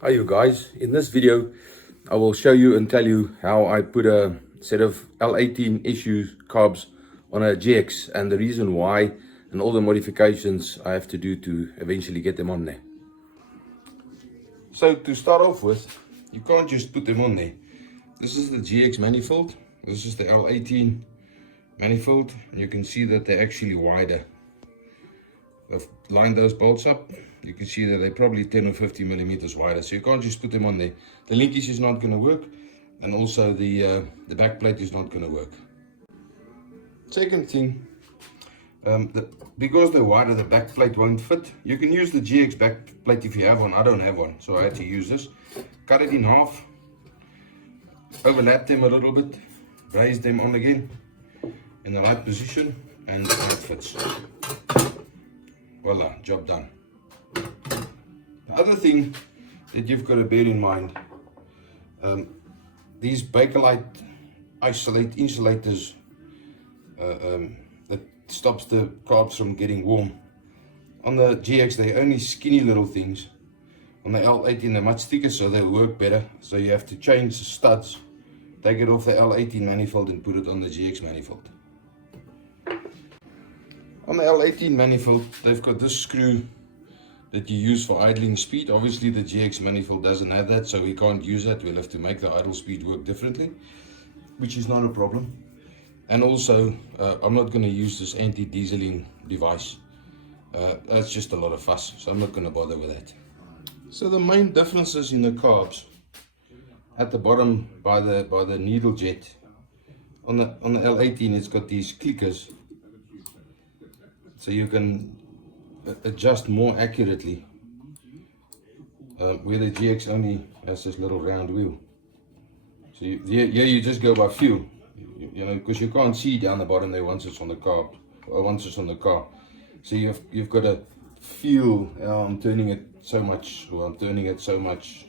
Hi you guys, in this video I will show you and tell you how I put a set of L18 SU carbs on a GX and the reason why and all the modifications I have to do to eventually get them on there. So to start off with, you can't just put them on there. This is the GX manifold, this is the L18 manifold, and you can see that they're actually wider. I've lined those bolts up. You can see that they're probably 10 or 50 millimeters wider, so you can't just put them on there. The linkage is not going to work, and also the back plate is not going to work. Second thing, because they're wider, the back plate won't fit. You can use the GX back plate if you have one. I don't have one, so I had to use this. Cut it in half, overlap them a little bit, raise them on again in the right position, and it fits. Voila, job done. The other thing that you've got to bear in mind, these Bakelite insulators that stops the carbs from getting warm. On the GX they're only skinny little things. On the L18 they're much thicker, so they'll work better. So you have to change the studs, take it off the L18 manifold and put it on the GX manifold. On the L18 manifold, they've got this screw that you use for idling speed. Obviously the GX manifold doesn't have that, so we can't use that. We'll have to make the idle speed work differently, which is not a problem. And also, I'm not going to use this anti-dieseling device. That's just a lot of fuss, so I'm not going to bother with that. So the main differences in the carbs, at the bottom by the needle jet, on the L18 it's got these clickers, so you can adjust more accurately, where the GX only has this little round wheel. So you just go by feel, you know, because you can't see down the bottom there once it's on the car, or once it's on the car. So you've got to feel, I'm turning it so much, or I'm turning it so much.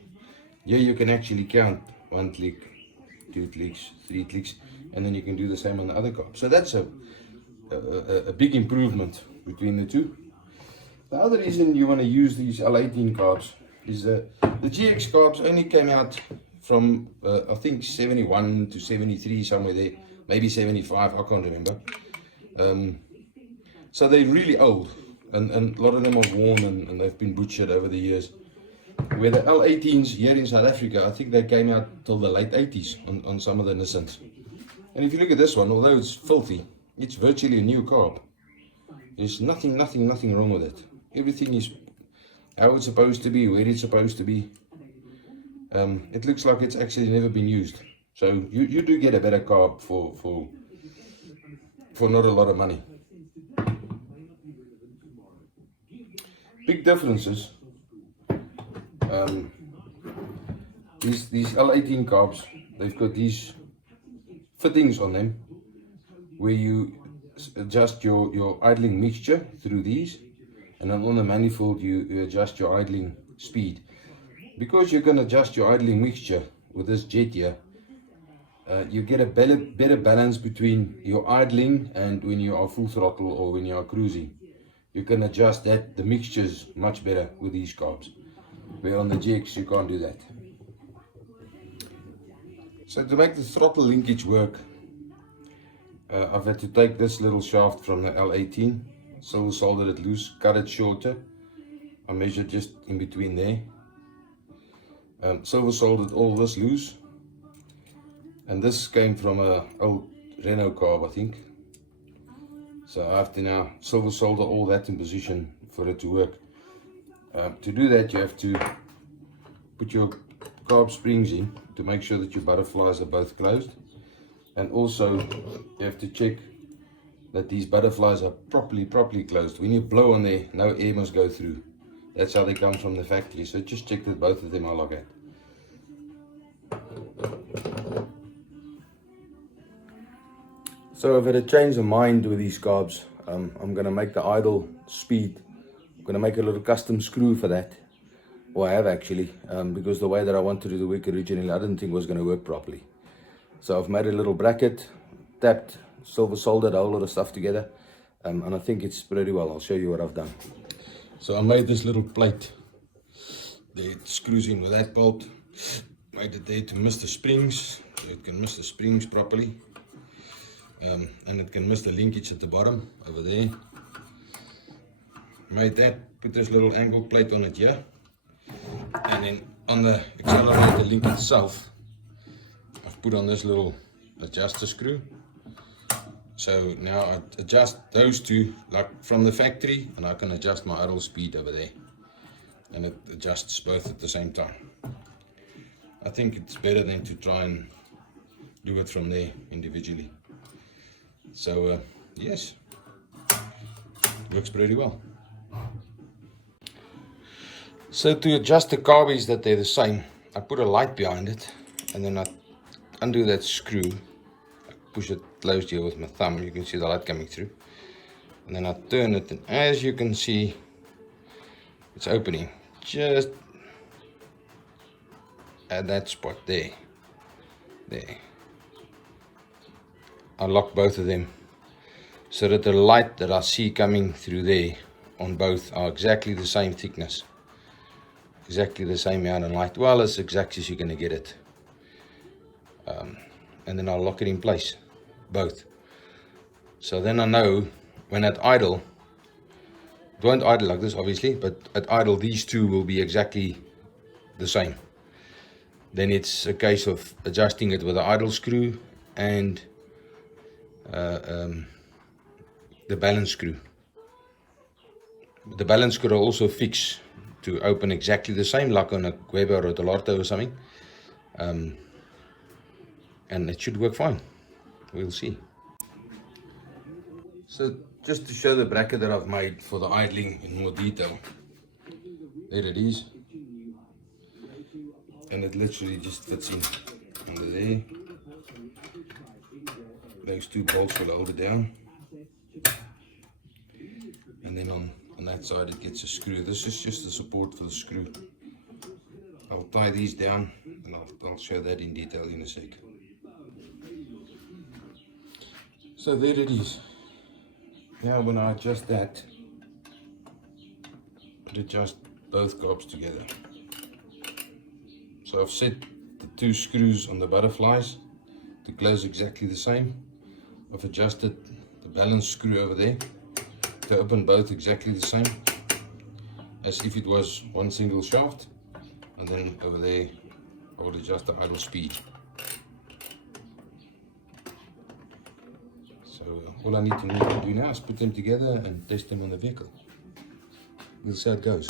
Here you can actually count 1 click, 2 clicks, 3 clicks, and then you can do the same on the other car. So that's a big improvement between the two. The other reason you want to use these L18 carbs is that the GX carbs only came out from I think 71 to 73, somewhere there, maybe 75, I can't remember. So they're really old, and a lot of them are worn and they've been butchered over the years. Where the L18s here in South Africa, I think they came out till the late 80s on some of the Nissans. And if you look at this one, although it's filthy, it's virtually a new carb. There's nothing wrong with it. Everything is how it's supposed to be, where it's supposed to be. It looks like it's actually never been used. So you do get a better carb for not a lot of money. Big differences. These L18 carbs, they've got these fittings on them where you adjust your idling mixture through these, and then on the manifold you adjust your idling speed. Because you can adjust your idling mixture with this jet here, you get a better balance between your idling and when you are full throttle or when you are cruising. You can adjust that, the mixtures much better with these carbs, where on the GX you can't do that. So to make the throttle linkage work, I've had to take this little shaft from the L18, silver soldered it loose, cut it shorter. I measured just in between there. Silver soldered all this loose, and this came from a old Renault carb, I think. So I have to now silver solder all that in position for it to work. To do that, you have to put your carb springs in to make sure that your butterflies are both closed, and also you have to check that these butterflies are properly closed. When you blow on there, no air must go through. That's how they come from the factory, so just check that both of them are like that. So I've had a change of mind with these carbs. I'm going to make the idle speed, I'm going to make a little custom screw for that, or I have actually, because the way that I wanted it to work originally I didn't think it was going to work properly. So I've made a little bracket, tapped, silver soldered, a whole lot of stuff together, and I think it's pretty well. I'll show you what I've done. So I made this little plate it screws in with that bolt. Made it there to miss the springs, so it can miss the springs properly. And it can miss the linkage at the bottom over there. Made that, put this little angle plate on it here, and then on the accelerator link itself I've put on this little adjuster screw. So now I adjust those two like from the factory, and I can adjust my idle speed over there, and it adjusts both at the same time. I think it's better than to try and do it from there individually. So yes, works pretty well. So to adjust the carbs that they're the same, I put a light behind it, and then I undo that screw. I push it closed here with my thumb. You can see the light coming through, and then I turn it, and as you can see, it's opening just at that spot there. I lock both of them so that the light that I see coming through there on both are exactly the same thickness, exactly the same amount of light, well, as exact as you're going to get it. And then I'll lock it in place, both. So then I know when at idle, it won't idle like this obviously, but at idle these two will be exactly the same. Then it's a case of adjusting it with the idle screw and the balance screw. The balance screw will also fix to open exactly the same, like on a Weber or a Delarto or something, and it should work fine. We'll see. So just to show the bracket that I've made for the idling in more detail, there it is, and it literally just fits in under there. Those two bolts will hold it down, and then on that side it gets a screw. This is just the support for the screw. I'll tie these down, and I'll show that in detail in a sec. So there it is. Now when I adjust that, it adjusts both carbs together. So I've set the two screws on the butterflies to close exactly the same. I've adjusted the balance screw over there to open both exactly the same as if it was one single shaft, and then over there I will adjust the idle speed. So all I need to do now is put them together and test them on the vehicle. We'll see how it goes.